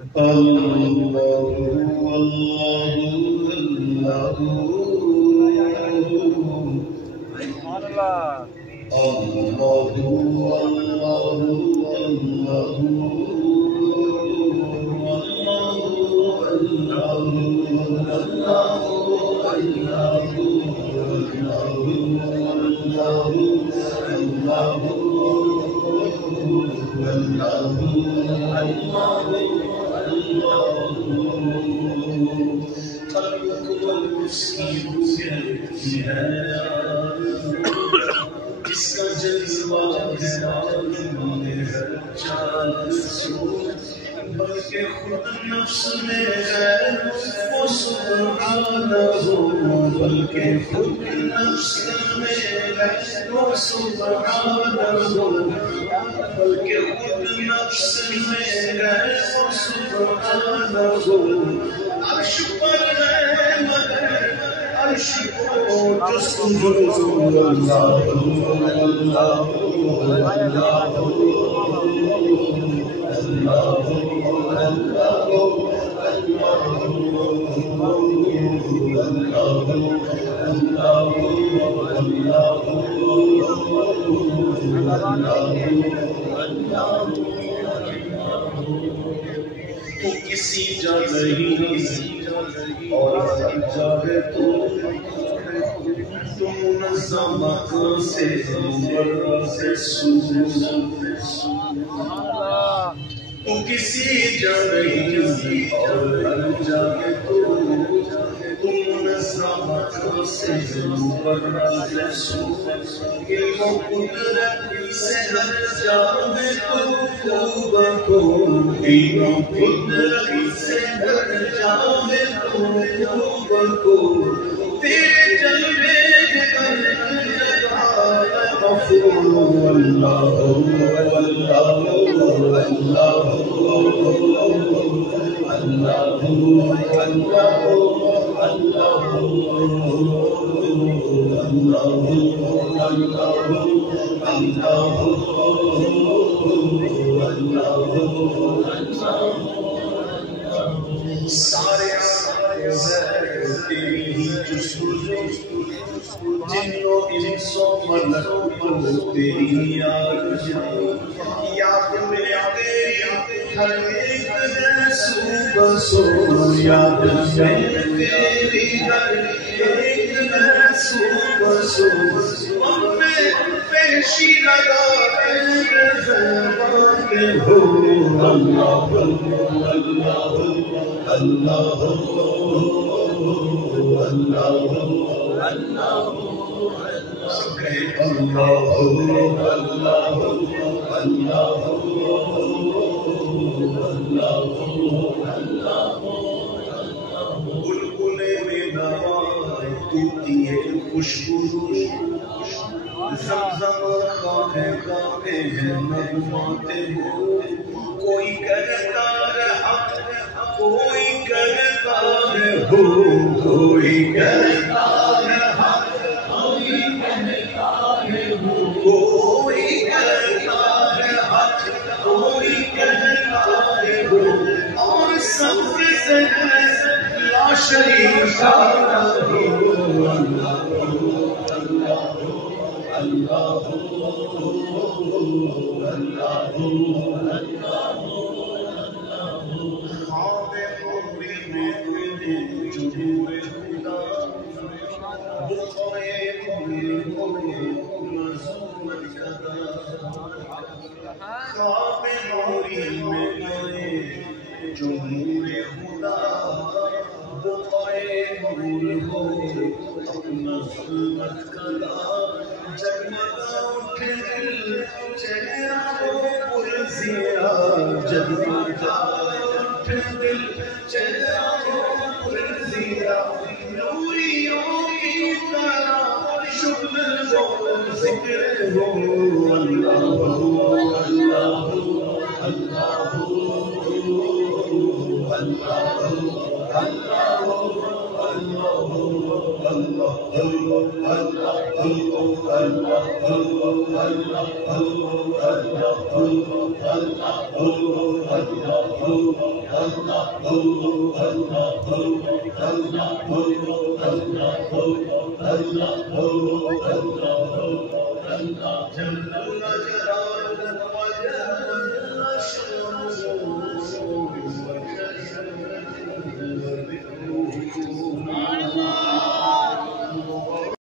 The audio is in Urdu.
الله الله الله سبحان اللہ الله الله جس کا جلوہ ہے عالم میں ہر چال سو بلکہ خود نفس میں ہے وہ سبحانہ ہو بلکہ خود نفس میں ہے وہ سبحانہ ہو بلکہ خود نفس میں ہے وہ سبحانہ ہو عرش پر ہے مگر عرش کو جستجو اللہ اللہ تو کسی جا نہیں اور ہر جگہ تو منظم سے تو کسی جا نہیں اور ہر جگہ تو منظم سے علم و قدرت سے ہر جگہ تو بکو علم و قدرت سے ہر جگہ تو بکو تیرے جلوے سارے تیری ہی جستجو جنوں انسوں ملکوں تیری آرزو یاد میں تیری ہر ایک دسو بسو یاد میں تیری ہر ایک دسو بسو میں پیشی لگا کے ہو اللہ اللہ اللہ اللہ اللہ بلبلے میں نوا دیتی ہے خوشبو زمزم خواہ ہیں نغماتے ہو کوئی کرتا رہا کوئی کرتا ہے ہو کوئی کرتا رہا کوئی کرتا ہے ہو کوئی کرتا رہا کوئی کرتا ہے ہو اور سب سے لا شریک خواب نوری میں جو نور خدا بقائے نور ہو اپنا ظلمت کلا جگمگا اٹھے دل چہرہ ہو پرزیا جگمگا اٹھے دل چہرہ ہو پرزیا نوریوں کی طرح شکر ہو ذکر ہو اللہ اللہ اللہ اللہ جب